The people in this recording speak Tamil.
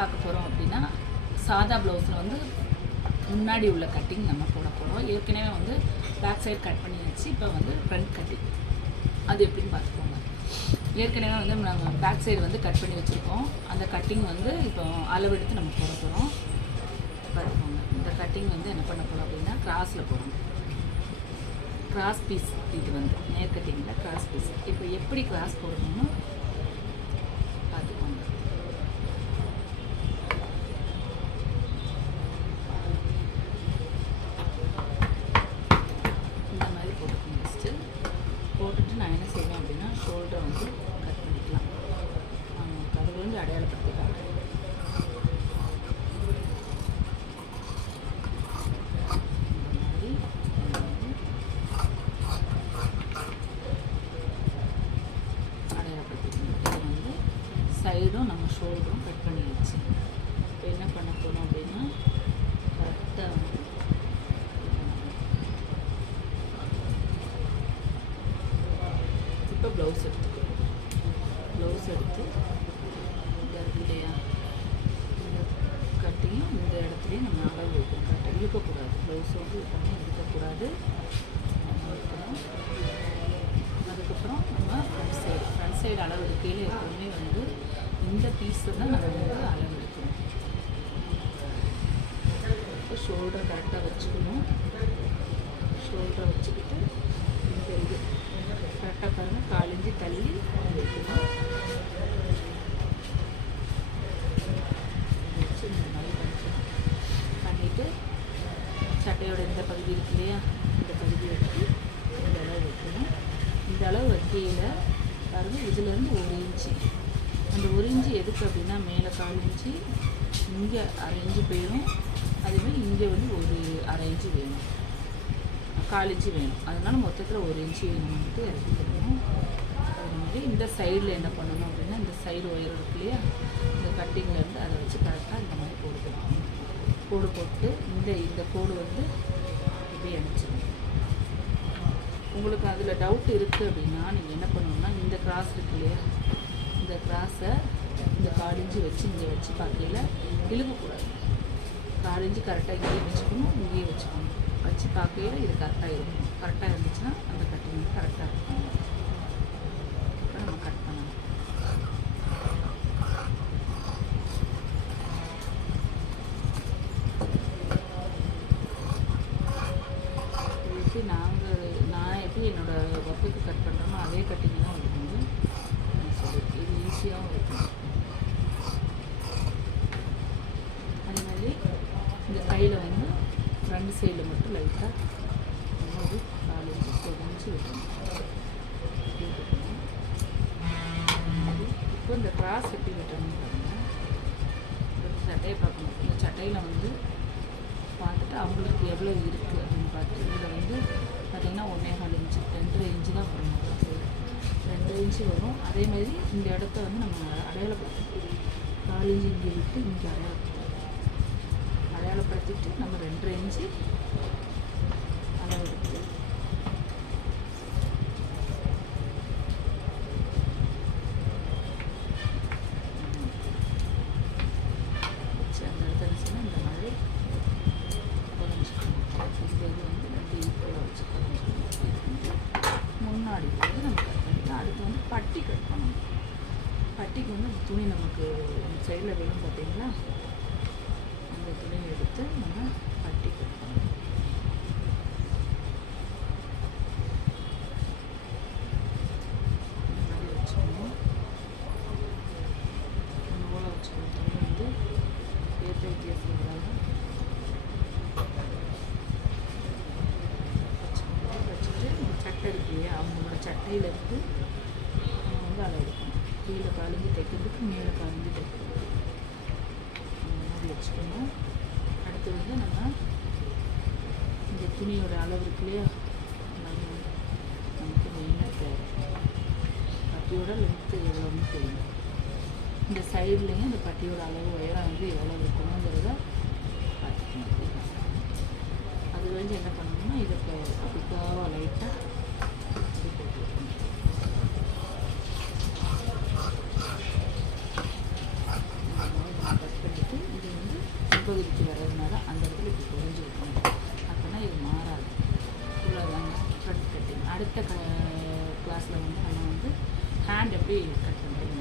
பார்க்க போகிறோம் அப்படின்னா, சாதா ப்ளவுஸில் வந்து முன்னாடி உள்ள கட்டிங் நம்ம போட போகிறோம். ஏற்கனவே வந்து பேக் சைடு கட் பண்ணி வச்சு இப்போ வந்து ஃப்ரண்ட் கட்டிங் அது எப்படின்னு பார்த்துக்கோங்க. ஏற்கனவே வந்து நம்ம பேக் சைடு வந்து கட் பண்ணி வச்சுருக்கோம். அந்த கட்டிங் வந்து இப்போ அளவெடுத்து நம்ம போட போகிறோம். பார்த்துக்கோங்க. இந்த கட்டிங் வந்து என்ன பண்ண போகிறோம் அப்படின்னா கிராஸில் போடணும். கிராஸ் பீஸ் இது வந்து நேர் கட்டிங்கில் கிராஸ் பீஸ். இப்போ எப்படி கிராஸ் போடணும்னு பார்த்துக்கோங்க. இந்த மாதிரி போட்டுக்கோங்க. ஃபஸ்ட்டு போட்டுட்டு நான் என்ன செய்வேன் அப்படின்னா ஷோல்டரை வந்து கட் பண்ணிக்கலாம். அது வந்து அடையாளப்படுத்திக்கலாம். சைடும் நம்ம ஷோல்டரும் கட் பண்ணிடுச்சு. இப்போ என்ன பண்ண போகிறோம் அப்படின்னா கரெக்டாக வந்து இப்போ ப்ளவுஸ் எடுத்துக்கிறோம். ப்ளவுஸ் எடுத்து இந்த இல்லையா இந்த கட்டியும் இந்த இடத்துலையும் நம்ம அளவு வைக்கணும். கரெக்டாக இழுக்கக்கூடாது. ப்ளவுஸ் வந்து எப்பவுமே இழுக்கக்கூடாது. வைக்கணும். அதுக்கப்புறம் நம்ம ஃப்ரண்ட் சைடு அளவு இருக்கையில் எப்பவுமே வந்து இந்த பீஸை தான் நம்ம வந்து அளவு எடுக்கணும். இப்போ ஷோல்டரை கரெக்டாக வச்சுக்கணும். ஷோல்டரை வச்சுக்கிட்டு இந்த இது கரெக்டாக பாருங்கள் 4 இன்ச்சு தள்ளி வைக்கணும். வச்சு இந்த மாதிரி பண்ணிக்கணும். பண்ணிவிட்டு சட்டையோட இந்த பகுதி இருக்கு இல்லையா, இந்த பகுதி வச்சு இந்த அளவு வைக்கணும். இந்த அளவு வைக்கையில் பாருங்கள் இதுலேருந்து 1 இன்ச்சு. அந்த 1 இன்ச்சு எதுக்கு அப்படின்னா மேலே 4 இன்ச்சு, இங்கே 1/2 இன்ச்சு போயிடும். அதேமாதிரி இங்கே வந்து 1/2 இன்ச்சு வேணும், 4 இன்ச்சு வேணும். அதனால் மொத்தத்தில் 1 இன்ச்சு நம்ம வந்து இறக்கிக்கணும். அது மாதிரி இந்த சைடில் என்ன பண்ணணும் அப்படின்னா இந்த சைடு ஒயர் இருக்கு இல்லையா, இந்த கட்டிங்லேருந்து அதை வச்சு கரெக்டாக இந்த மாதிரி போட்டுக்கணும். கோடு போட்டு இந்த கோடு வந்து இப்படி அனுப்பிச்சிடணும். உங்களுக்கு அதில் டவுட் இருக்குது அப்படின்னா நீங்கள் என்ன பண்ணணும்னா இந்த கிராஸ் இருக்கு இல்லையா, இந்த கிராஸை இந்த 4 இன்ச்சு வச்சு இங்கே வச்சு பார்க்கையில் இழுக்கக்கூடாது. 4 இன்ச்சு கரெக்டாக இங்கேயே வச்சுக்கணும், இங்கேயே வச்சுக்கணும். வச்சு பார்க்கையில் இது கரெக்டாக இருக்கும். கரெக்டாக இருந்துச்சுன்னா அந்த கட்டிங் கரெக்டாக இருக்கும். அப்புறம் நம்ம கட் பண்ணணும். நான் எப்படி என்னோடய ஒர்க்குக்கு கட் பண்ணுறோமோ அதே கட்டிங் தான் இருக்கும். இது ஈஸியாகவும் இருக்கும். அதே மாதிரி இந்த கையில் வந்து ஃப்ரண்ட் சைடில் மட்டும் லைட்டாக ஒரு 4 இன்ச்சு பொதிஞ்சு வைக்கணும். இப்போ இந்த கிராஸ் எப்படி வெட்டணும்னு பாருங்கள். சட்டையை பார்க்கணும். இந்த சட்டையில் வந்து பார்த்துட்டு அவங்களுக்கு எவ்வளோ இருக்குது அப்படின்னு பார்த்து இதில் வந்து பார்த்திங்கன்னா 1.25 இன்ச்சு 2 இன்ச்சு தான் வரும். 2 இன்ச்சு வரும். அதேமாதிரி இந்த இடத்த வந்து நம்ம அடையாளப்படுத்தணும். 4 இன்ச்சு இங்கே விட்டு இங்கே அடையாளப்படுத்திட்டு நம்ம 2.5 இன்ச்சு அளவு எடுத்து வச்சு அந்த இடத்த இருந்துச்சுன்னா இந்த மாதிரி குறைஞ்சிக்கணும். இந்த இது வந்து 2 ஈக்குவலாக வச்சு குறைஞ்சிக்கணும். முன்னாடி வந்து நம்ம கட் பண்ணிக்கலாம். அடுத்து வந்து பட்டி கட் பண்ணணும். பட்டிக்கு வந்து துணி நமக்கு சைடில் வேணும் பார்த்தீங்களா, அந்த துணியை எடுத்து நம்ம பட்டி கட் பண்ணணும். இந்த மாதிரி வச்சுக்கணும். நூலை வச்சுக்கணும். துணி வந்து ஏற்ற வித்தியாசம் இல்லாமல் வச்சுக்கணும். வச்சுட்டு இந்த சட்டை இருக்கு இல்லையா, அவங்களோட சட்டையிலேருந்து நம்ம வந்து அளவு எடுக்கணும். கீழே 4 இன்ச்சு தைக்கிறதுக்கு மேலே 4 இன்ச்சு தைக்கிறதுக்கு அந்த மாதிரி வச்சுக்கணும். அடுத்து வந்து நம்ம இந்த துணியோட அளவு இருக்கு இல்லையா, நமக்கு மெயினாக தேவை பட்டியோட லென்த்து எவ்வளோன்னு தெரியும். இந்த சைட்லேயும் இந்த பட்டியோட அளவு உயரம் வந்து எவ்வளோ இருக்கணுங்கிறத பார்த்துக்கணும். அது கழிஞ்சு என்ன பண்ணணும்னா இதை அதுக்காக லைட்டாக இது போட்டு வைக்கணும். கட் பண்ணி நடுப்பகுதிக்கு வர்றதுனால அந்த இடத்துல இப்படி பொறிஞ்சு வைக்கணும். அப்போனா இது மாறாது. இவ்வளோதாங்க ஃப்ரண்ட் கட்டிங். அடுத்த கிளாஸில் வந்து நம்ம வந்து ஹேண்ட் எப்படி கட் பண்ணுறது